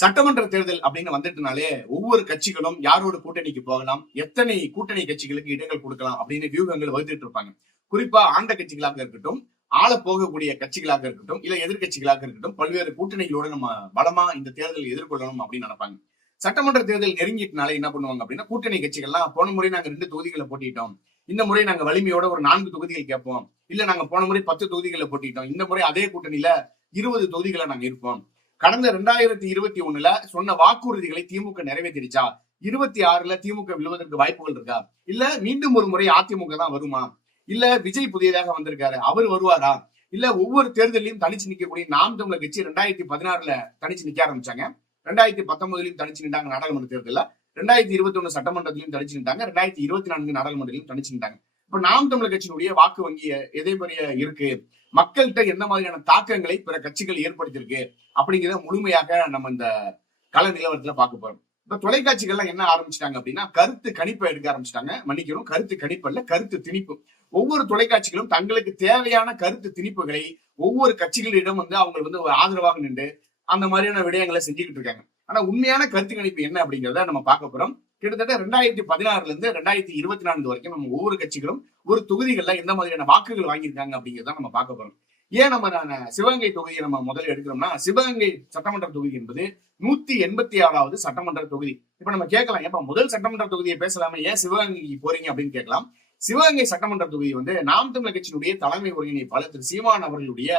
சட்டமன்ற தேர்தல் அப்படின்னு வந்துட்டுனாலே ஒவ்வொரு கட்சிகளும் யாரோட கூட்டணிக்கு போகலாம் எத்தனை கூட்டணி கட்சிகளுக்கு இடங்கள் கொடுக்கலாம் அப்படின்னு வியூகங்கள் வகுத்துட்டு இருப்பாங்க. குறிப்பா ஆண்ட கட்சிகளாக இருக்கட்டும் ஆள போகக்கூடிய கட்சிகளாக இருக்கட்டும் இல்ல எதிர்கட்சிகளாக இருக்கட்டும் பல்வேறு கூட்டணிகளோட நம்ம பலமா இந்த தேர்தலை எதிர்கொள்ளணும் அப்படின்னு நினைப்பாங்க. சட்டமன்ற தேர்தல் நெருங்கிட்டனால என்ன பண்ணுவாங்க அப்படின்னா கூட்டணி கட்சிகள்லாம் போன முறை நாங்க ரெண்டு தொகுதிகளை போட்டிட்டோம். இந்த முறை நாங்க வலிமையோட ஒரு நான்கு தொகுதிகள் கேட்போம். இல்ல நாங்க போன முறை பத்து தொகுதிகளை போட்டிட்டோம். இந்த முறை அதே கூட்டணியில இருபது தொகுதிகளை நாங்க இருப்போம். கடந்த ரெண்டாயிரத்தி இருபத்தி ஒண்ணுல சொன்ன வாக்குறுதிகளை திமுக நிறைவேற்றிருச்சா? இருபத்தி ஆறுல திமுக விழுவதற்கு வாய்ப்புகள் இருக்கா? இல்ல மீண்டும் ஒரு முறை அதிமுக தான் வருமா? இல்ல விஜய் புதியதாக வந்திருக்காரு அவர் வருவாரா? இல்ல ஒவ்வொரு தேர்தலையும் தனிச்சு நிக்கக்கூடிய நாம் தமிழர் கட்சி ரெண்டாயிரத்தி பதினாறுல தனிச்சு நிக்க ஆரம்பிச்சாங்க. ரெண்டாயிரத்தி பத்தொன்பதுலயும் தனிச்சு நின்றாங்க நாடாளுமன்ற தேர்தலில். ரெண்டாயிரத்தி இருபத்தி ஒண்ணு சட்டமன்றத்திலையும் தனிச்சு நின்றாங்க. ரெண்டாயிரத்தி இருபத்தி நான்கு நாடாளுமன்றத்திலும் தனிச்சு நின்றாங்க. இப்ப நாம் தமிழர் கட்சியினுடைய வாக்கு வங்கிய எதை பெரிய இருக்கு? மக்கள்கிட்ட எந்த மாதிரியான தாக்கங்களை பிற கட்சிகள் ஏற்படுத்தியிருக்கு? அப்படிங்கிறத முழுமையாக நம்ம இந்த கல நிலவரத்துல பார்க்க போறோம். இப்ப தொலைக்காட்சிகள்லாம் என்ன ஆரம்பிச்சிட்டாங்க அப்படின்னா கருத்து கணிப்பை எடுக்க ஆரம்பிச்சிட்டாங்க. மன்னிக்கணும் கருத்து கணிப்பல்ல கருத்து திணிப்பு. ஒவ்வொரு தொலைக்காட்சிகளும் தங்களுக்கு தேவையான கருத்து திணிப்புகளை ஒவ்வொரு கட்சிகளிடம் வந்து அவங்க வந்து ஒரு ஆதரவாக நின்று அந்த மாதிரியான விடயங்களை செஞ்சுக்கிட்டு இருக்காங்க. ஆனா உண்மையான கருத்து கணிப்பு என்ன அப்படிங்கிறத நம்ம பார்க்க போறோம். கிட்டத்தட்ட ரெண்டாயிரத்தி பதினாறுல இருந்து ரெண்டாயிரத்தி இருபத்தி நான்கு வரைக்கும் நம்ம ஒவ்வொரு கட்சிகளும் ஒரு தொகுதிகள்ல எந்த மாதிரியான வாக்குகள் வாங்கியிருக்காங்க அப்படிங்கிறத நம்ம பார்க்க போறோம். ஏன் நம்ம நான் சிவகங்கை தொகுதியை நம்ம முதல்ல எடுக்கிறோம்னா சிவகங்கை சட்டமன்ற தொகுதி என்பது நூத்தி எண்பத்தி ஆறாவது சட்டமன்ற தொகுதி. இப்ப நம்ம கேட்கலாம் ஏப்பா முதல் சட்டமன்ற தொகுதியை பேசலாமே ஏன் சிவகங்கைக்கு போறீங்க அப்படின்னு கேட்கலாம். சிவகங்கை சட்டமன்ற தொகுதி வந்து நாம் தமிழர் கட்சியினுடைய தலைமை ஒருங்கிணைப்பாளர் திரு சீமான் அவர்களுடைய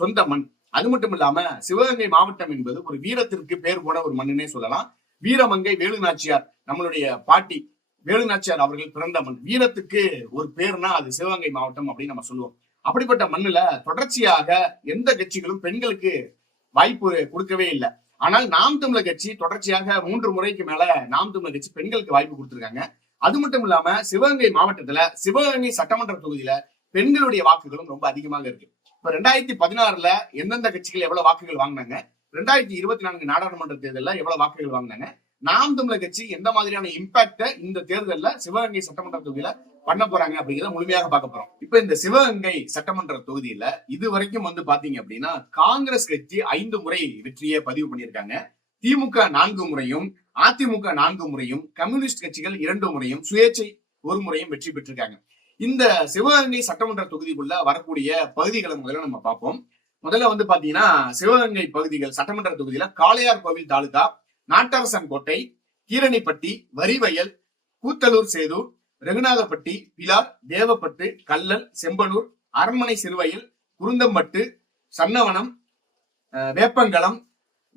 சொந்த மண். அது மட்டும் இல்லாம சிவகங்கை மாவட்டம் என்பது ஒரு வீரத்திற்கு பேர் போன ஒரு மண்ணுன்னே சொல்லலாம். வீரமங்கை வேலுநாச்சியார் நம்மளுடைய பாட்டி வேலுநாச்சியார் அவர்கள் பிறந்த மண். வீரத்துக்கு ஒரு பேர்னா அது சிவகங்கை மாவட்டம் அப்படின்னு நம்ம சொல்லுவோம். அப்படிப்பட்ட மண்ணுல தொடர்ச்சியாக எந்த கட்சிகளும் பெண்களுக்கு வாய்ப்பு கொடுக்கவே இல்லை. ஆனால் நாம் தமிழர் கட்சி தொடர்ச்சியாக மூன்று முறைக்கு மேல நாம் தமிழர் கட்சி பெண்களுக்கு வாய்ப்பு கொடுத்திருக்காங்க. அது மட்டும் இல்லாம சிவகங்கை மாவட்டத்துல சிவகங்கை சட்டமன்ற தொகுதியில பெண்களுடைய வாக்குகளும் ரொம்ப அதிகமாக இருக்கு. இப்ப ரெண்டாயிரத்தி பதினாறுல எந்தெந்த கட்சிகள் எவ்வளவு வாக்குகள் வாங்கினாங்க? ரெண்டாயிரத்தி இருபத்தி நான்கு நாடாளுமன்ற தேர்தலில் எவ்வளவு வாக்குகள் வாங்கினாங்க? நாம் தமிழர் கட்சி எந்த மாதிரியான இம்பாக்ட இந்த தேர்தலில் சிவகங்கை சட்டமன்ற தொகுதியில பண்ண போறாங்க அப்படிங்கிறத முழுமையாக பார்க்க போறோம். இப்ப இந்த சிவகங்கை சட்டமன்ற தொகுதியில இது வரைக்கும் வந்து பாத்தீங்க அப்படின்னா காங்கிரஸ் கட்சி ஐந்து முறை வெற்றியை பதிவு பண்ணியிருக்காங்க. திமுக நான்கு முறையும் அதிமுக நான்கு முறையும் கம்யூனிஸ்ட் கட்சிகள் இரண்டு முறையும் சுயேட்சை ஒரு முறையும் வெற்றி பெற்றிருக்காங்க. இந்த சிவகங்கை சட்டமன்ற தொகுதிக்குள்ள வரக்கூடிய பகுதிகளை முதல்ல நம்ம பார்ப்போம். முதல்ல வந்து பாத்தீங்கன்னா சிவகங்கை பகுதிகள் சட்டமன்ற தொகுதியில காளையார் கோவில் தாலுகா நாட்டரசன் கோட்டை கீரணிப்பட்டி வரிவயல் கூத்தலூர் சேதூர் ரகுநாதப்பட்டி பிலார் தேவப்பட்டு கல்லல் செம்பனூர் அரண்மனை சிறுவயல் குருந்தம்பட்டு சன்னவனம் வேப்பங்கலம்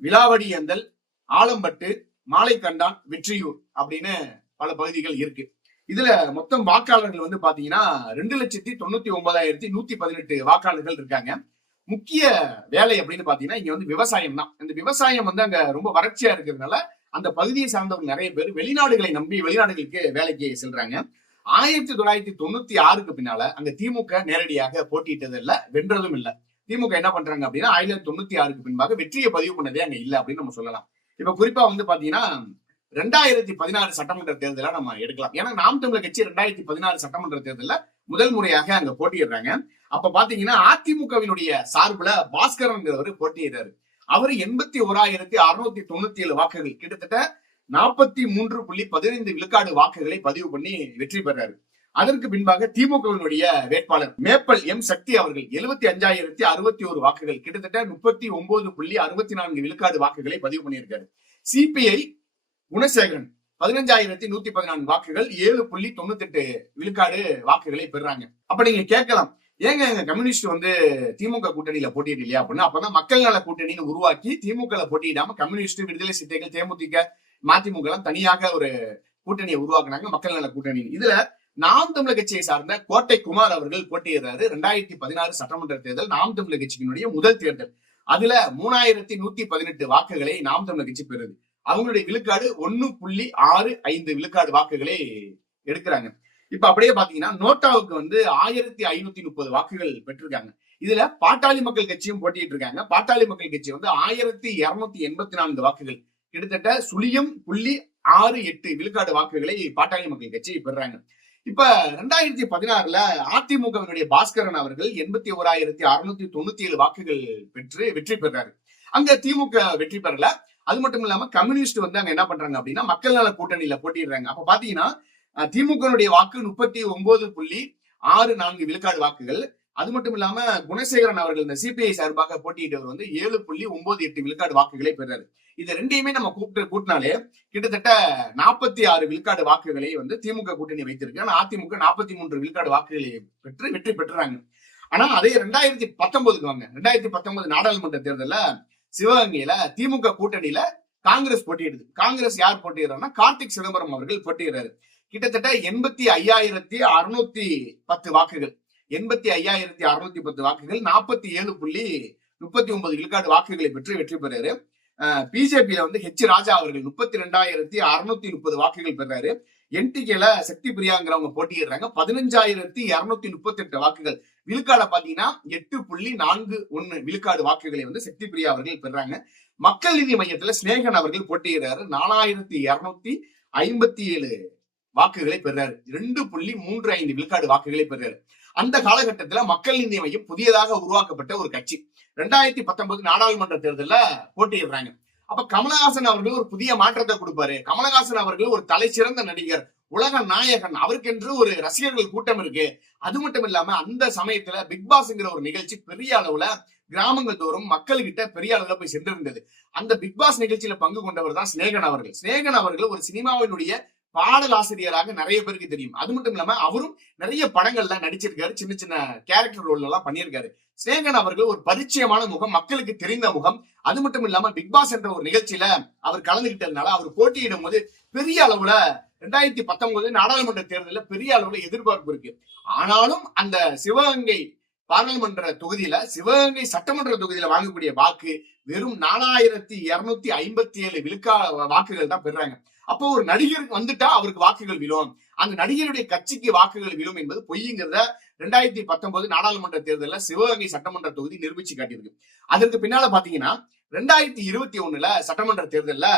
விலாவடியந்தல் ஆலம்பட்டு மாலைக்கண்டான் வெற்றியூர் அப்படின்னு பல பகுதிகள் இருக்கு. இதுல மொத்தம் வாக்காளர்கள் வந்து பாத்தீங்கன்னா ரெண்டு லட்சத்தி தொண்ணூத்தி ஒன்பதாயிரத்தி நூத்தி பதினெட்டு வாக்காளர்கள் இருக்காங்க. முக்கிய வேலை அப்படின்னு பாத்தீங்கன்னா இங்க வந்து விவசாயம் தான். இந்த விவசாயம் வந்து அங்க ரொம்ப வறட்சியா இருக்கிறதுனால அந்த பகுதியை சார்ந்தவங்க நிறைய பேர் வெளிநாடுகளை நம்பி வெளிநாடுகளுக்கு வேலைக்கு செல்றாங்க. ஆயிரத்தி தொள்ளாயிரத்தி தொண்ணூத்தி ஆறுக்கு பின்னால அங்க திமுக நேரடியாக போட்டியிட்டது இல்ல வென்றதும் இல்ல. திமுக என்ன பண்றாங்க அப்படின்னா ஆயிரத்தி தொண்ணூத்தி ஆறுக்கு பின்பாக வெற்றியை பதிவு பண்ணதே அங்க இல்ல அப்படின்னு நம்ம சொல்லலாம். இப்ப குறிப்பா வந்து பாத்தீங்கன்னா ரெண்டாயிரத்தி பதினாறு சட்டமன்ற தேர்தலா நம்ம எடுக்கலாம். ஏன்னா நாம் தமிழர் கட்சி ரெண்டாயிரத்தி பதினாறு சட்டமன்ற தேர்தல முதல் முறையாக அங்க போட்டியிடுறாங்க. அப்ப பாத்தீங்கன்னா அதிமுகவினுடைய சார்புல பாஸ்கரன்கிறவர் போட்டியிடுறாரு. அவர் எண்பத்தி ஓராயிரத்தி அறுநூத்தி தொண்ணூத்தி ஏழு வாக்குகள் கிட்டத்தட்ட நாற்பத்தி மூன்று புள்ளி பதினைந்து விழுக்காடு வாக்குகளை பதிவு பண்ணி வெற்றி பெறாரு. அதற்கு பின்பாக திமுகவினுடைய வேட்பாளர் மேப்பல் எம் சக்தி அவர்கள் எழுபத்தி அஞ்சாயிரத்தி அறுபத்தி ஒரு வாக்குகள் கிட்டத்தட்ட முப்பத்தி ஒன்பது புள்ளி அறுபத்தி நான்கு விழுக்காடு வாக்குகளை பதிவு பண்ணியிருக்காரு. சிபிஐ குணசேகரன் பதினஞ்சாயிரத்தி நூத்தி பதினான்கு வாக்குகள் ஏழு புள்ளி தொண்ணூத்தி எட்டு விழுக்காடு வாக்குகளை பெறாங்க அப்ப நீங்க கேட்கலாம் ஏங்க எங்க கம்யூனிஸ்ட் வந்து திமுக கூட்டணியில போட்டியிட்டு இல்லையா அப்படின்னு? அப்பதான் மக்கள் நல கூட்டணின்னு உருவாக்கி திமுக போட்டியிடாம கம்யூனிஸ்ட் விடுதலை சிறுத்தைகள் தேமுதிக மதிமுக எல்லாம் தனியாக ஒரு கூட்டணியை உருவாக்குனாங்க மக்கள் நல கூட்டணி. இதுல நாம் தமிழர் கட்சியை சார்ந்த கோட்டை குமார் அவர்கள் போட்டியிடுறாரு. ரெண்டாயிரத்தி பதினாறு சட்டமன்ற தேர்தல் நாம் தமிழர் கட்சியினுடைய முதல் தேர்தல். அதுல மூணாயிரத்தி நூத்தி பதினெட்டு வாக்குகளை நாம் தமிழர் கட்சி பெறுது. அவங்களுடைய விழுக்காடு ஒன்னு புள்ளி ஆறு ஐந்து விழுக்காடு வாக்குகளை எடுக்கிறாங்க. இப்ப அப்படியே பாத்தீங்கன்னா நோட்டாவுக்கு வந்து ஆயிரத்தி ஐநூத்தி முப்பது வாக்குகள் பெற்றிருக்காங்க. இதுல பாட்டாளி மக்கள் கட்சியும் போட்டிட்டு இருக்காங்க. பாட்டாளி மக்கள் கட்சி வந்து ஆயிரத்தி இருநூத்தி எண்பத்தி நான்கு வாக்குகள். கிட்டத்தட்ட சுழியம் புள்ளி ஆறு எட்டு விழுக்காடு வாக்குகளை பாட்டாளி மக்கள் கட்சி பெறாங்க இப்ப ரெண்டாயிரத்தி பதினாறுல அதிமுகவினுடைய பாஸ்கரன் அவர்கள் எண்பத்தி ஓராயிரத்தி அறுநூத்தி தொண்ணூத்தி ஏழு வாக்குகள் பெற்று வெற்றி பெறாரு. அங்க திமுக வெற்றி பெறல. அது மட்டும் இல்லாம கம்யூனிஸ்ட் வந்து அங்க என்ன பண்றாங்க அப்படின்னா மக்கள் நல கூட்டணியில போட்டிடுறாங்க அப்ப பாத்தீங்கன்னா திமுக வாக்கு முப்பத்தி ஒன்பது புள்ளி ஆறு நான்கு விழுக்காடு வாக்குகள். அது மட்டும் இல்லாம குணசேகரன் அவர்கள் இந்த சிபிஐ சார்பாக போட்டியிட்டவர் வந்து ஏழு புள்ளி ஒன்பது எட்டு விழுக்காடு வாக்குகளை பெறாரு இது ரெண்டையுமே நம்ம கூப்பிட்டு கூட்டினாலே கிட்டத்தட்ட நாற்பத்தி ஆறு விழுக்காடு வாக்குகளை வந்து திமுக கூட்டணி வைத்திருக்கு. ஆனா அதிமுக நாற்பத்தி மூன்று விழுக்காடு வாக்குகளை பெற்று வெற்றி பெற்றுறாங்க ஆனா அதே ரெண்டாயிரத்தி பத்தொன்பதுக்கு வாங்க. ரெண்டாயிரத்தி பத்தொன்பது நாடாளுமன்ற தேர்தல்ல சிவகங்கையில திமுக கூட்டணியில காங்கிரஸ் போட்டியிடுது. காங்கிரஸ் யார் போட்டியிடுறாங்கன்னா கார்த்திக் சிதம்பரம் அவர்கள் போட்டியிடுறாரு. கிட்டத்தட்ட எண்பத்தி ஐயாயிரத்தி அறுநூத்தி பத்து வாக்குகள். எண்பத்தி ஐயாயிரத்தி அறுநூத்தி பத்து வாக்குகள். நாற்பத்தி ஏழு புள்ளி முப்பத்தி ஒன்பது விழுக்காடு வாக்குகளை பெற்று வெற்றி பெறாரு. பிஜேபியில வந்து ஹெச் ராஜா அவர்கள் முப்பத்தி ரெண்டாயிரத்தி அறுநூத்தி முப்பது வாக்குகள் பெறாரு. என்டிகேல சக்தி பிரியாங்கிறவங்க போட்டியிடுறாங்க. பதினஞ்சாயிரத்தி இருநூத்தி முப்பத்தி எட்டு வாக்குகள். விழுக்காட பாத்தீங்கன்னா எட்டு புள்ளி நான்கு ஒன்னு விழுக்காடு வாக்குகளை வந்து சக்தி பிரியா அவர்கள் பெறாங்க. மக்கள் நீதி மையத்துல சினேகன் அவர்கள் போட்டியிடுறாரு. நாலாயிரத்தி இருநூத்தி ஐம்பத்தி ஏழு வாக்குகளை பெறாரு. ரெண்டு புள்ளி மூன்று ஐந்து விழுக்காடு வாக்குகளை பெறாரு. அந்த காலகட்டத்துல மக்கள் நீதி மையம் புதியதாக உருவாக்கப்பட்ட ஒரு கட்சி. ரெண்டாயிரத்தி பத்தொன்பது நாடாளுமன்ற தேர்தலில் போட்டியிடுறாங்க. அப்ப கமலஹாசன் அவர்கள் ஒரு புதிய மாற்றத்தை கொடுப்பாரு. கமலஹாசன் அவர்கள் ஒரு தலை சிறந்த நடிகர் உலக நாயகன். அவருக்கென்று ஒரு ரசிகர்கள் கூட்டம் இருக்கு. அது மட்டும் இல்லாம அந்த சமயத்துல பிக் பாஸ்ங்கிற ஒரு நிகழ்ச்சி பெரிய அளவுல கிராமங்கள் தோறும் மக்கள்கிட்ட பெரிய அளவுல போய் சென்றிருந்தது அந்த பிக் பாஸ் நிகழ்ச்சியில பங்கு கொண்டவர் தான் சிநேகன் அவர்கள். சிநேகன் அவர்கள் ஒரு சினிமாவினுடைய பாடல் ஆசிரியராக நிறைய பேருக்கு தெரியும். அது மட்டும் இல்லாம அவரும் நிறைய படங்கள்ல நடிச்சிருக்காரு. சின்ன சின்ன கேரக்டர் ரோல் எல்லாம் பண்ணியிருக்காரு. ஸ்னேகன் அவர்கள் ஒரு பரிச்சயமான முகம் மக்களுக்கு தெரிந்த முகம். அது மட்டும் இல்லாம பிக் பாஸ் என்ற ஒரு நிகழ்ச்சியில அவர் கலந்துகிட்டதுனால அவர் போட்டியிடும் போது பெரிய அளவுல ரெண்டாயிரத்தி பத்தொன்பது நாடாளுமன்ற தேர்தலில் பெரிய அளவுல எதிர்பார்ப்பு இருக்கு. ஆனாலும் அந்த சிவகங்கை பாராளுமன்ற தொகுதியில சிவகங்கை சட்டமன்ற தொகுதியில வாங்கக்கூடிய வாக்கு வெறும் நாலாயிரத்தி இருநூத்தி ஐம்பத்தி ஏழு விழுக்கா வாக்குகள் தான் பெறாங்க அப்போ ஒரு நடிகர் வந்துட்டா அவருக்கு வாக்குகள் விழும். அந்த நடிகருடைய கட்சிக்கு வாக்குகள் விழும் என்பது பொய்ங்கிறத ரெண்டாயிரத்தி பத்தொன்பது நாடாளுமன்ற தேர்தலில் சிவகங்கை சட்டமன்ற தொகுதி நிரூபிச்சு காட்டியிருக்கு. அதற்கு பின்னால பாத்தீங்கன்னா ரெண்டாயிரத்தி இருபத்தி ஒண்ணுல சட்டமன்ற தேர்தல்ல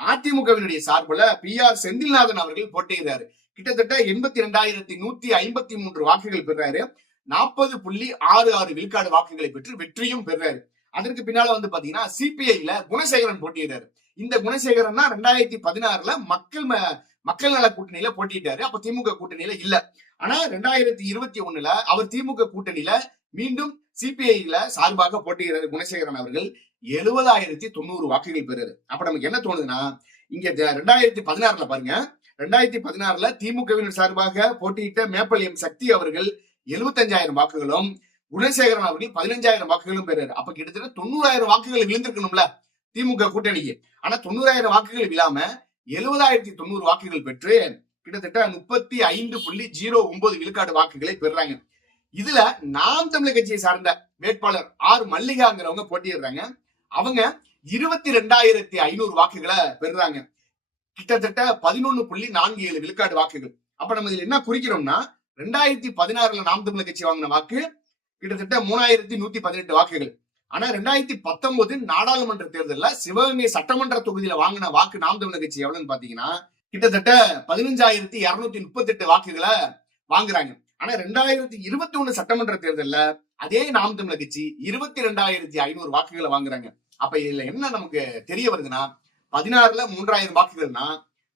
அதிமுகவினுடைய சார்பில் பி ஆர் செந்தில்நாதன் அவர்கள் போட்டியிடுறாரு. கிட்டத்தட்ட எண்பத்தி ரெண்டாயிரத்தி நூத்தி ஐம்பத்தி மூன்று வாக்குகள் பெறாரு. நாற்பது புள்ளி ஆறு ஆறு விழுக்காடு வாக்குகளை பெற்று வெற்றியும் பெறாரு. அதற்கு பின்னால வந்து பாத்தீங்கன்னா சிபிஐல குணசேகரன் போட்டியிடுறாரு. இந்த குணசேகரன் தான் ரெண்டாயிரத்தி பதினாறுல மக்கள் மக்கள் நல கூட்டணியில போட்டிட்டாரு அப்ப திமுக கூட்டணியில இல்ல. ஆனா ரெண்டாயிரத்தி இருபத்தி ஒண்ணுல அவர் திமுக கூட்டணியில மீண்டும் சிபிஐல சார்பாக போட்டியிடுறாரு குணசேகரன் அவர்கள். எழுபதாயிரத்தி தொண்ணூறு வாக்குகள் பெறாரு. அப்ப நமக்கு என்ன தோணுதுன்னா இங்க ரெண்டாயிரத்தி பதினாறுல பாருங்க. ரெண்டாயிரத்தி பதினாறுல திமுகவினர் சார்பாக போட்டியிட்ட மேப்பாளையம் சக்தி அவர்கள் எழுபத்தஞ்சாயிரம் வாக்குகளும் குணசேகரன் அவர்கள் பதினஞ்சாயிரம் வாக்குகளும் பெறாரு. அப்ப கிட்டத்தட்ட தொண்ணூறாயிரம் வாக்குகள் விழுந்திருக்கணும்ல. திமுக கூட்டணிக்கு. ஆனா தொண்ணூறாயிரம் வாக்குகள் இல்லாம எழுபதாயிரத்தி தொண்ணூறு வாக்குகள் பெற்று கிட்டத்தட்ட முப்பத்தி ஐந்து புள்ளி ஜீரோ ஒன்பது விழுக்காடு வாக்குகளை பெறாங்க இதுல நாம் தமிழர் கட்சியை சார்ந்த வேட்பாளர் ஆர் மல்லிகாங்கிறவங்க போட்டியிடுறாங்க. அவங்க இருபத்தி ரெண்டாயிரத்தி ஐநூறு வாக்குகளை பெறுறாங்க. கிட்டத்தட்ட பதினொன்னு புள்ளி நான்கு ஏழு விழுக்காடு வாக்குகள். அப்ப நம்ம இதுல என்ன குறிக்கிறோம்னா ரெண்டாயிரத்தி பதினாறுல நாம் தமிழர் கட்சி வாங்கின வாக்கு கிட்டத்தட்ட மூணாயிரத்தி நூத்தி பதினெட்டு வாக்குகள். ஆனா ரெண்டாயிரத்தி பத்தொன்பது நாடாளுமன்ற தேர்தலில் சிவகங்கை சட்டமன்ற தொகுதியில வாங்கின வாக்கு நாம் தமிழர் கட்சி எவ்வளவுன்னு பாத்தீங்கன்னா கிட்டத்தட்ட பதினஞ்சாயிரத்தி இருநூத்தி முப்பத்தி எட்டு வாக்குகளை வாங்குறாங்க. ஆனா ரெண்டாயிரத்தி இருபத்தி ஒண்ணு சட்டமன்ற தேர்தலில் அதே நாம் தமிழர் கட்சி இருபத்தி ரெண்டாயிரத்தி ஐநூறு வாக்குகளை வாங்குறாங்க. அப்ப இதுல என்ன நமக்கு தெரிய வருதுன்னா பதினாறுல மூன்றாயிரம் வாக்குகள்னா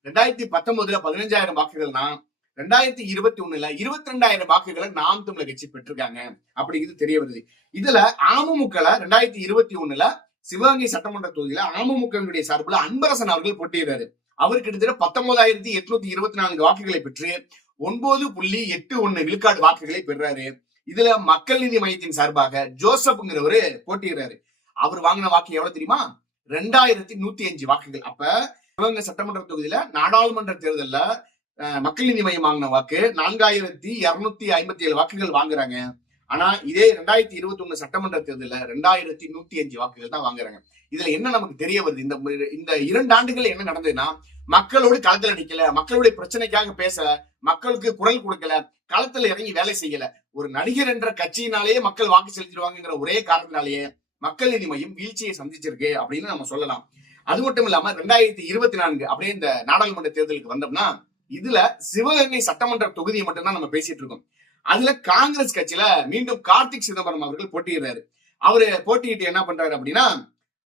ரெண்டாயிரத்தி பத்தொன்பதுல பதினஞ்சாயிரம் வாக்குகள்னா ரெண்டாயிரத்தி இருபத்தி ஒண்ணுல இருபத்தி ரெண்டாயிரம் வாக்குகளை நாம் தமிழர் கட்சி பெற்றிருக்காங்க. அப்படிங்கிறது தெரிய வருது. இதுல அமமுகல ரெண்டாயிரத்தி இருபத்தி ஒண்ணுல சிவகங்கை சட்டமன்ற தொகுதியில அமமுகவினுடைய சார்பில் அன்பரசன் அவர்கள் போட்டியிடுறாரு. அவர் கிட்டத்தட்ட பத்தொன்பதாயிரத்தி எட்நூத்தி இருபத்தி நான்கு வாக்குகளை பெற்று ஒன்பது புள்ளி எட்டு ஒண்ணு விழுக்காடு வாக்குகளை பெறாரு இதுல மக்கள் நீதி மையத்தின் சார்பாக ஜோசப்ங்கிறவரு போட்டியிடுறாரு. அவர் வாங்கின வாக்கு எவ்வளவு தெரியுமா? ரெண்டாயிரத்தி நூத்தி அஞ்சு வாக்குகள். அப்ப சிவகங்கை சட்டமன்ற தொகுதியில நாடாளுமன்ற தேர்தல்ல மக்கள் நீதி மையம் வாங்கின வாக்கு நான்காயிரத்தி இருநூத்தி ஐம்பத்தி ஏழு வாக்குகள் வாங்குறாங்க. ஆனா இதே ரெண்டாயிரத்தி இருபத்தி ஒண்ணு சட்டமன்ற தேர்தலில் ரெண்டாயிரத்தி நூத்தி அஞ்சு வாக்குகள் தான் வாங்குறாங்க. இதுல என்ன நமக்கு தெரிய வருது? இந்த இந்த இரண்டு ஆண்டுகள் என்ன நடந்ததுன்னா மக்களோடு களத்துல நிக்கல மக்களுடைய பிரச்சனைக்காக பேசல மக்களுக்கு குரல் கொடுக்கல களத்துல இறங்கி வேலை செய்யல. ஒரு நடிகர் என்ற கட்சியினாலேயே மக்கள் வாக்கு செலுத்திடுவாங்கிற ஒரே காரணத்தினாலேயே மக்கள் நீதி மையம் வீழ்ச்சியை சந்திச்சிருக்கு அப்படின்னு நம்ம சொல்லலாம். அது மட்டும் இல்லாம ரெண்டாயிரத்தி இருபத்தி நான்கு அப்படியே இந்த நாடாளுமன்ற தேர்தலுக்கு வந்தோம்னா இதுல சிவகங்கை சட்டமன்ற தொகுதியை மட்டும்தான் நம்ம பேசிட்டு இருக்கோம். அதுல காங்கிரஸ் கட்சியில மீண்டும் கார்த்திக் சிதம்பரம் அவர்கள் போட்டியிடுறாரு. அவரு போட்டியிட்டு என்ன பண்றாரு அப்படின்னா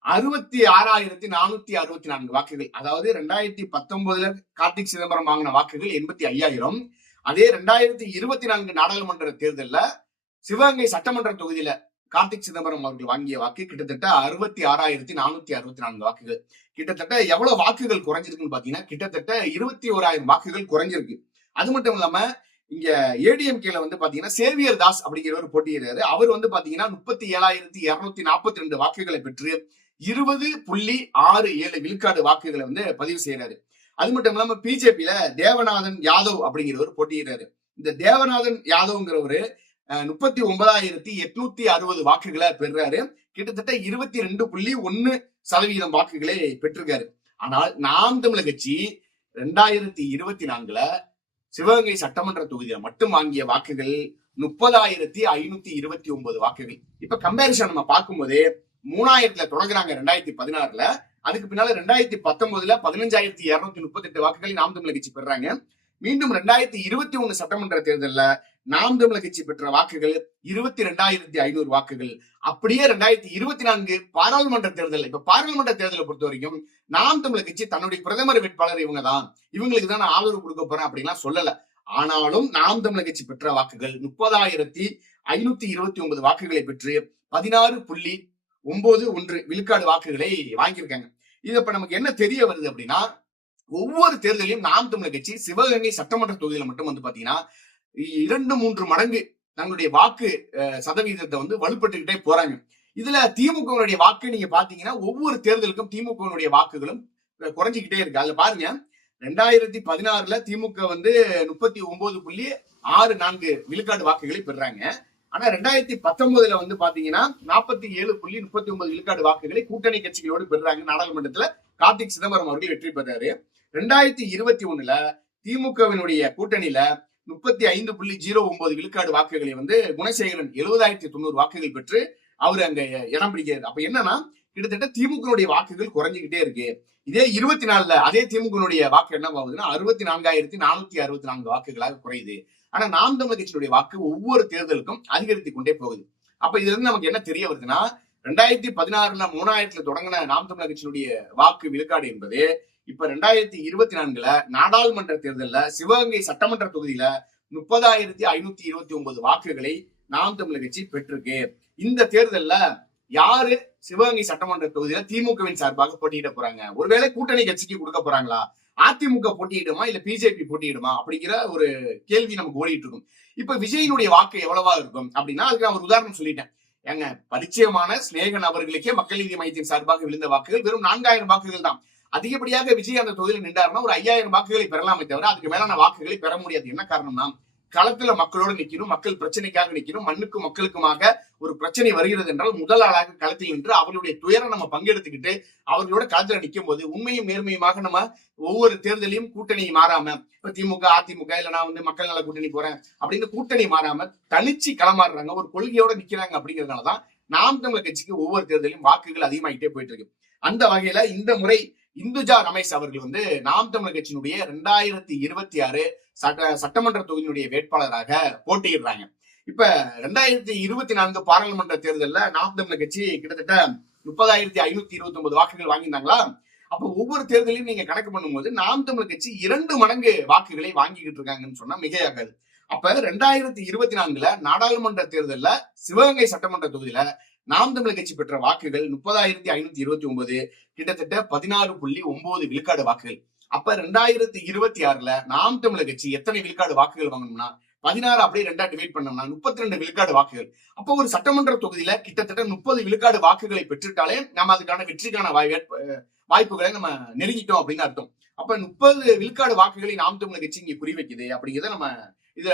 அறுபத்தி ஆறாயிரத்தி நானூத்தி அறுபத்தி நான்கு வாக்குகள் அதாவது ரெண்டாயிரத்தி பத்தொன்பதுல கார்த்திக் சிதம்பரம் வாங்கின வாக்குகள் எண்பத்தி ஐயாயிரம். அதே ரெண்டாயிரத்தி இருபத்தி நான்கு நாடாளுமன்ற தேர்தல்ல சிவகங்கை சட்டமன்ற தொகுதியில கார்த்திக் சிதம்பரம் அவர்கள் வாங்கிய வாக்கு கிட்டத்தட்ட அறுபத்தி ஆறாயிரத்தி நானூத்தி அறுபத்தி நான்கு வாக்குகள். கிட்டத்தட்ட எவ்வளவு வாக்குகள் குறைஞ்சிருக்குன்னு பாத்தீங்கன்னா கிட்டத்தட்ட இருபத்தி ஓராயிரம் வாக்குகள் குறைஞ்சிருக்கு. அது மட்டும் இல்லாம இங்க ஏடிஎம்கேல வந்து பாத்தீங்கன்னா சேவியர் தாஸ் அப்படிங்கிறவர் போட்டியிடுறாரு. அவர் வந்து பாத்தீங்கன்னா முப்பத்தி ஏழாயிரத்தி இருநூத்தி நாற்பத்தி ரெண்டு வாக்குகளை பெற்று இருபது புள்ளி ஆறு ஏழு விழுக்காடு வாக்குகளை வந்து பதிவு செய்யறாரு அது மட்டும் இல்லாம பிஜேபியில தேவநாதன் யாதவ் அப்படிங்கிறவர் போட்டியிடுறாரு. இந்த தேவநாதன் யாதவ்ங்கிறவரு முப்பத்தி ஒன்பதாயிரத்தி எட்நூத்தி அறுபது வாக்குகளை பெறுறாரு. கிட்டத்தட்ட இருபத்தி ரெண்டு புள்ளி ஒன்னு சதவீதம் வாக்குகளை பெற்றிருக்காரு. ஆனால் நாம் தமிழர் கட்சி ரெண்டாயிரத்தி இருபத்தி நான்குல சிவகங்கை சட்டமன்ற தொகுதியில மட்டும் வாங்கிய வாக்குகள் முப்பதாயிரத்தி ஐநூத்தி இருபத்தி ஒன்பது வாக்குகள். இப்ப கம்பேரிசன் நம்ம பார்க்கும்போது மூணாயிரத்துல தொடங்குறாங்க ரெண்டாயிரத்தி பதினாறுல. அதுக்கு பின்னால ரெண்டாயிரத்தி பத்தொன்பதுல பதினஞ்சாயிரத்தி இருநூத்தி முப்பத்தி எட்டு வாக்குகளை நாம் தமிழர் கட்சி பெறாங்க மீண்டும் ரெண்டாயிரத்தி இருபத்தி ஒண்ணு சட்டமன்ற தேர்தல்ல நாம் தமிழர் கட்சி பெற்ற வாக்குகள் இருபத்தி ரெண்டாயிரத்தி ஐநூறு வாக்குகள். அப்படியே ரெண்டாயிரத்தி இருபத்தி நான்கு பாராளுமன்ற தேர்தல். இப்ப பாராளுமன்ற தேர்தலை பொறுத்த வரைக்கும் நாம் தமிழர் கட்சி தன்னுடைய பிரதமர் வேட்பாளர் இவங்க தான் இவங்களுக்கு தான் நான் ஆதரவு கொடுக்க போறேன் அப்படின்லாம் சொல்லல. ஆனாலும் நாம் தமிழர் கட்சி பெற்ற வாக்குகள் முப்பதாயிரத்தி ஐநூத்தி இருபத்தி ஒன்பது வாக்குகளை பெற்று பதினாறு புள்ளி ஒன்பது ஒன்று விழுக்காடு வாக்குகளை வாங்கியிருக்காங்க. இது இப்ப நமக்கு என்ன தெரிய வருது அப்படின்னா ஒவ்வொரு தேர்தலையும் நாம் தமிழர் கட்சி சிவகங்கை சட்டமன்ற தொகுதியில மட்டும் வந்து பாத்தீங்கன்னா இரண்டு மூன்று மடங்கு தங்களுடைய வாக்கு சதவீதத்தை வந்து வலுப்பட்டுக்கிட்டே போறாங்க. இதுல திமுகவுடைய வாக்கு நீங்க பாத்தீங்கன்னா ஒவ்வொரு தேர்தலுக்கும் திமுகவுடைய வாக்குகளும் குறைஞ்சிக்கிட்டே இருக்கு. அதுல பாருங்க ரெண்டாயிரத்தி பதினாறுல திமுக வந்து முப்பத்தி ஒன்பது புள்ளி ஆறு நான்கு விழுக்காடு வாக்குகளை பெறாங்க. ஆனா ரெண்டாயிரத்தி பத்தொன்பதுல வந்து பாத்தீங்கன்னா நாற்பத்தி ஏழு புள்ளி முப்பத்தி ஒன்பது விழுக்காடு வாக்குகளை கூட்டணி கட்சிகளோடு பெறாங்க நாடாளுமன்றத்துல கார்த்திக் சிதம்பரம் அவர்கள் வெற்றி பெறாரு ரெண்டாயிரத்தி இருபத்தி ஒண்ணுல திமுகவினுடைய கூட்டணியில முப்பத்தி ஐந்து புள்ளி ஜீரோ ஒன்பது விழுக்காடு வாக்குகளை வந்து குணசேகரன் எழுபதாயிரத்தி தொண்ணூறு வாக்குகள் பெற்று அவர் அங்க இடம் பிடிக்கிறார். அப்ப என்னன்னா கிட்டத்தட்ட திமுக வாக்குகள் குறைஞ்சுகிட்டே இருக்கு. இதே இருபத்தி நாலுல அதே திமுக வாக்கு என்ன ஆகுதுன்னா அறுபத்தி நான்காயிரத்தி நானூத்தி அறுபத்தி நான்கு வாக்குகளாக குறையுது. ஆனா நாம் தமிழ் கட்சியினுடைய வாக்கு ஒவ்வொரு தேர்தலுக்கும் அதிகரித்து கொண்டே போகுது. அப்ப இதுல இருந்து நமக்கு என்ன தெரிய வருதுன்னா ரெண்டாயிரத்தி பதினாறுல மூணாயிரத்துல தொடங்கின நாம் தமிழர் கட்சியினுடைய வாக்கு விழுக்காடு என்பது இப்ப ரெண்டாயிரத்தி இருபத்தி நான்குல நாடாளுமன்ற தேர்தல்ல சிவகங்கை சட்டமன்ற தொகுதியில முப்பதாயிரத்தி ஐநூத்தி இருபத்தி ஒன்பது வாக்குகளை நாம் தமிழர் கட்சி பெற்றிருக்கு. இந்த தேர்தல்ல யாரு சிவகங்கை சட்டமன்ற தொகுதியில திமுகவின் சார்பாக போட்டியிட போறாங்க? ஒருவேளை கூட்டணி கட்சிக்கு கொடுக்க போறாங்களா? அதிமுக போட்டியிடுமா இல்ல பிஜேபி போட்டியிடுமா? அப்படிங்கிற ஒரு கேள்வி நமக்கு ஓடிட்டு இருக்கும். இப்ப விஜயனுடைய வாக்கு எவ்வளவா இருக்கும்? அப்படின்னா அதுக்கு நான் ஒரு உதாரணம் சொல்லிட்டேன். ஏங்க பரிச்சயமான சிநேகன் அவர்களுக்கே மக்கள் நீதி மையத்தின் சார்பாக விழுந்த வாக்குகள் வெறும் நான்காயிரம் வாக்குகள் தான். அதிகப்படியாக விஜய் அந்த தொகுதியில் நின்றார்னா ஒரு ஐயாயிரம் வாக்குகளை பெறலாமே தவிர அதுக்கு மேலான வாக்குகளை பெற முடியாது. என்ன காரணம்னா களத்துல மக்களோடு நிக்கணும் மக்கள் பிரச்சனைக்காக நிக்கணும் மண்ணுக்கும் மக்களுக்குமாக ஒரு பிரச்சனை வருகிறது என்றால் முதல் ஆளாக களத்தில் நின்று அவர்களுடைய துயரை நம்ம பங்கெடுத்துக்கிட்டு அவர்களோட களத்துல நிற்கும் போது உண்மையும் நேர்மையுமாக நம்ம ஒவ்வொரு தேர்தலையும் கூட்டணி மாறாம இப்ப திமுக அதிமுக இல்ல நான் வந்து மக்கள் நல கூட்டணி போறேன் அப்படின்னு கூட்டணி மாறாம தனிச்சு களமாடுறாங்க ஒரு கொள்கையோட நிக்கிறாங்க அப்படிங்கறதுனாலதான் நாம் தமிழர் கட்சிக்கு ஒவ்வொரு தேர்தலையும் வாக்குகள் அதிகமாகிட்டே போயிட்டு இருக்கு. அந்த வகையில இந்த முறை இந்துஜா ரமேஷ் அவர்கள் வந்து நாம் தமிழர் கட்சியினுடைய ரெண்டாயிரத்தி இருபத்தி ஆறு சட்ட சட்டமன்ற தொகுதியினுடைய வேட்பாளராக போட்டியிடுறாங்க. இப்ப ரெண்டாயிரத்தி இருபத்தி நான்கு பாராளுமன்ற தேர்தலில் நாம் தமிழர் கட்சி கிட்டத்தட்ட முப்பதாயிரத்தி ஐநூத்தி இருபத்தி ஒன்பது வாக்குகள் வாங்கியிருந்தாங்களா? அப்ப ஒவ்வொரு தேர்தலையும் நீங்க கணக்கு பண்ணும்போது நாம் தமிழர் கட்சி இரண்டு மடங்கு வாக்குகளை வாங்கிக்கிட்டு இருக்காங்கன்னு சொன்னா மிகையாகாது அப்ப ரெண்டாயிரத்தி இருபத்தி நான்குல நாடாளுமன்ற தேர்தல்ல சிவகங்கை சட்டமன்ற தொகுதியில நாம் தமிழர் கட்சி பெற்ற வாக்குகள் முப்பதாயிரத்தி ஐநூத்தி இருபத்தி ஒன்பது கிட்டத்தட்ட பதினாறு புள்ளி ஒன்பது விழுக்காடு வாக்குகள். அப்ப ரெண்டாயிரத்தி இருபத்தி ஆறுல நாம் தமிழர் கட்சி எத்தனை விழுக்காடு வாக்குகள் வாங்கணும்னா பதினாறு அப்படியே ரெண்டா டிவைட் பண்ணோம்னா முப்பத்தி ரெண்டு விழுக்காடு வாக்குகள். அப்போ ஒரு சட்டமன்ற தொகுதியில கிட்டத்தட்ட முப்பது விழுக்காடு வாக்குகளை பெற்றுட்டாலே நம்ம அதுக்கான வெற்றிக்கான வாய்ப்புகளை நம்ம நெருங்கிட்டோம் அப்படின்னு அர்த்தம். அப்ப முப்பது விழுக்காடு வாக்குகளை நாம் தமிழர் கட்சி இங்க குறிவைக்குது அப்படிங்கிறத நம்ம இத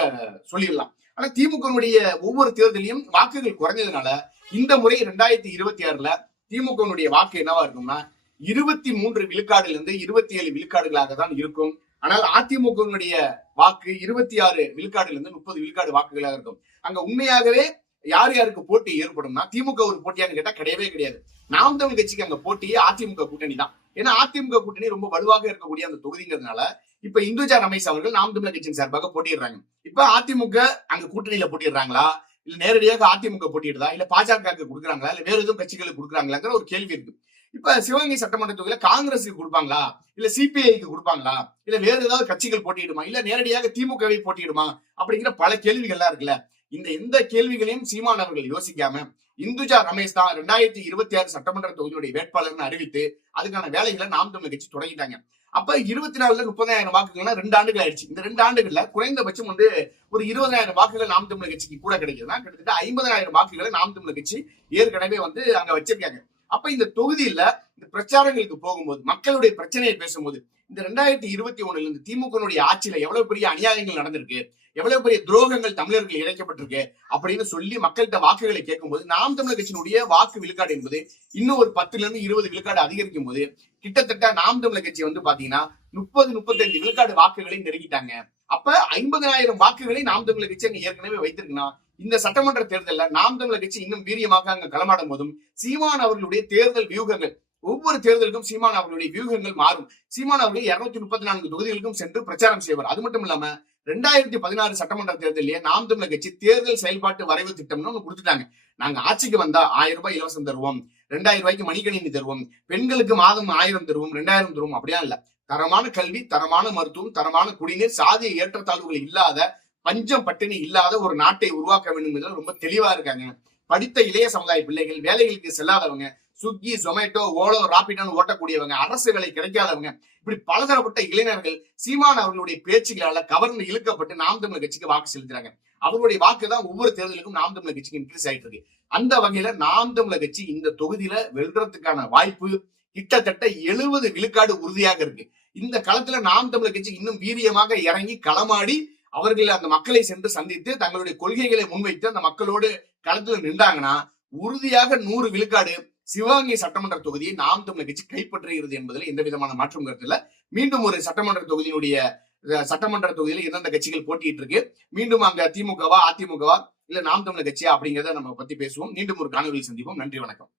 சொல்லிடலாம். ஆனா திமுகனுடைய ஒவ்வொரு தேர்தலையும் வாக்குகள் குறைஞ்சதுனால இந்த முறை ரெண்டாயிரத்தி இருபத்தி ஆறுல திமுகனுடைய வாக்கு என்னவா இருக்கும்னா இருபத்தி மூன்று விழுக்காடுல இருந்து இருபத்தி ஏழு விழுக்காடுகளாக தான் இருக்கும். ஆனால் அதிமுகவினுடைய வாக்கு இருபத்தி ஆறு விழுக்காடுல இருந்து முப்பது விழுக்காடு வாக்குகளாக இருக்கும். அங்க உண்மையாகவே யார் யாருக்கு போட்டி ஏற்படும்னா திமுக ஒரு போட்டியான்னு கேட்டா கிடையவே கிடையாது. நாம் தமிழ் கட்சிக்கு அங்க போட்டியே அதிமுக கூட்டணி தான் ஏன்னா அதிமுக கூட்டணி ரொம்ப வலுவாக இருக்கக்கூடிய அந்த தொகுதிங்கிறதுனால இப்ப இந்துஜா ரமேஷ் அவர்கள் நாம் தமிழர் கட்சியின் சார்பாக போட்டிடுறாங்க இப்ப அதிமுக அங்க கூட்டணியில போட்டிடுறாங்களா இல்ல நேரடியாக அதிமுக போட்டிடுதா இல்ல பாஜக கொடுக்குறாங்களா? இல்ல வேற எதுவும் கட்சிகளுக்கு கொடுக்குறாங்களாங்கிற ஒரு கேள்வி இருக்கு. இப்ப சிவகங்கை சட்டமன்ற தொகுதியில காங்கிரஸுக்கு கொடுப்பாங்களா? இல்ல சிபிஐக்கு கொடுப்பாங்களா? இல்ல வேற ஏதாவது கட்சிகள் போட்டியிடுமா? இல்ல நேரடியாக திமுகவை போட்டியிடுமா? அப்படிங்கிற பல கேள்விகள்லாம் இருக்குல்ல. இந்த எந்த கேள்விகளையும் சீமான் அவர்கள் யோசிக்காம இந்துஜா ரமேஷ் தான் ரெண்டாயிரத்தி இருபத்தி ஆறு சட்டமன்ற தொகுதியுடைய வேட்பாளர்னு அறிவித்து அதுக்கான வேலைகளை நாம் தமிழ் கட்சி தொடங்கிட்டாங்க. அப்ப இருபத்தி நாலுல முப்பதாயிரம் வாக்குகள்னா ரெண்டு ஆண்டுகள் ஆயிடுச்சு. இந்த ரெண்டு ஆண்டுகள்ல குறைந்தபட்சம் வந்து ஒரு இருபதாயிரம் வாக்குகள் நாம் தமிழர் கட்சிக்கு கூட கிடைக்குதுன்னா கிட்டத்தட்ட ஐம்பதாயிரம் வாக்குகளை நாம் தமிழர் கட்சி ஏற்கனவே வந்து அங்க வச்சிருக்காங்க. அப்ப இந்த தொகுதியில இந்த பிரச்சாரங்களுக்கு போகும்போது மக்களுடைய பிரச்சனையை பேசும்போது இந்த ரெண்டாயிரத்தி இருபத்தி ஒண்ணுல இந்த திமுகனுடைய ஆட்சியில எவ்வளவு பெரிய அநியாயங்கள் நடந்திருக்கு? எவ்வளவு பெரிய துரோகங்கள் தமிழர்கள் இழைக்கப்பட்டிருக்கு அப்படின்னு சொல்லி மக்கள்கிட்ட வாக்குகளை கேட்கும்போது நாம் தமிழர் கட்சியினுடைய வாக்கு விழுக்காடு என்பது இன்னும் ஒரு பத்துல இருந்து இருபது விழுக்காடு அதிகரிக்கும் போது கிட்டத்தட்ட நாம் தமிழர் கட்சி வந்து பாத்தீங்கன்னா முப்பது முப்பத்தஞ்சு விழுக்காடு வாக்குகளை நெருங்கிட்டாங்க. அப்ப ஐம்பதனாயிரம் வாக்குகளை நாம் தமிழர் கட்சி அங்க ஏற்கனவே வைத்திருக்குன்னா இந்த சட்டமன்ற தேர்தலில் நாம் தமிழர் கட்சி இன்னும் வீரியமாக அங்க களமாடும் போதும் சீமான் அவர்களுடைய தேர்தல் வியூகங்கள் ஒவ்வொரு தேர்தலுக்கும் சீமான் அவர்களுடைய வியூகங்கள் மாறும். சீமான் அவர்கள் இருநூத்தி முப்பத்தி நான்கு தொகுதிகளுக்கும் சென்று பிரச்சாரம் செய்வார். அது மட்டும் இல்லாம ரெண்டாயிரத்தி பதினாறு சட்டமன்ற தேர்தலிலேயே நாம் தமிழர் கட்சி தேர்தல் செயல்பாட்டு வரைவு திட்டம்னு ஒண்ணு கொடுத்துட்டாங்க. நாங்க ஆட்சிக்கு வந்தா ஆயிரம் ரூபாய் இலவசம் தருவோம். ரெண்டாயிரம் ரூபாய்க்கு மணிக்கணினி தருவோம். பெண்களுக்கு மாதம் ஆயிரம் தருவோம் ரெண்டாயிரம் தருவோம் அப்படியா இல்ல. தரமான கல்வி தரமான மருத்துவம் தரமான குடிநீர் சாதிய ஏற்றத்தாழ்வுகள் இல்லாத பஞ்சம் பட்டினி இல்லாத ஒரு நாட்டை உருவாக்க வேண்டும் என்பதில் ரொம்ப தெளிவா இருக்காங்க. படித்த இளைய சமுதாய பிள்ளைகள் வேலைகளுக்கு செல்லாதவங்க ஸ்விக்கி ஜொமேட்டோ ஓலோ ராபிடோன்னு ஓட்டக்கூடியவங்க அரசு வேலை கிடைக்காதவங்க இப்படி பலதரப்பட்ட இளைஞர்கள் சீமான் அவர்களுடைய பேச்சுகளால கவர்ந்து இழுக்கப்பட்டு நாம் தமிழர் கட்சிக்கு வாக்கு செலுத்துறாங்க. அவர்களுடைய வாக்கு தான் ஒவ்வொரு தேர்தலுக்கும் நாம் தமிழர் கட்சிக்கு இன்க்ரீஸ் ஆயிட்டு இருக்கு. அந்த வகையில நாம் தமிழர் கட்சி இந்த தொகுதியில வெல்றதுக்கான வாய்ப்பு கிட்டத்தட்ட எழுபது விழுக்காடு உறுதியாக இருக்கு. இந்த களத்துல நாம் தமிழர் கட்சி இன்னும் வீரியமாக இறங்கி களமாடி அவர்கள் அந்த மக்களை சென்று சந்தித்து தங்களுடைய கொள்கைகளை முன்வைத்து அந்த மக்களோடு களத்துல நின்றாங்கன்னா உறுதியாக நூறு விழுக்காடு சிவகங்கை சட்டமன்ற தொகுதியை நாம் தமிழர் கட்சி கைப்பற்றுகிறது என்பதில் எந்த விதமான மாற்றம் கருத்து மீண்டும் ஒரு சட்டமன்ற தொகுதியினுடைய சட்டமன்ற தொகுதியில எந்தெந்த கட்சிகள் போட்டிட்டு இருக்கு மீண்டும் அங்க திமுகவா அதிமுகவா இல்ல நாம் தமிழர் கட்சியா அப்படிங்கிறத நம்ம பத்தி பேசுவோம். மீண்டும் ஒரு காணொலியில் சந்திப்போம். நன்றி வணக்கம்.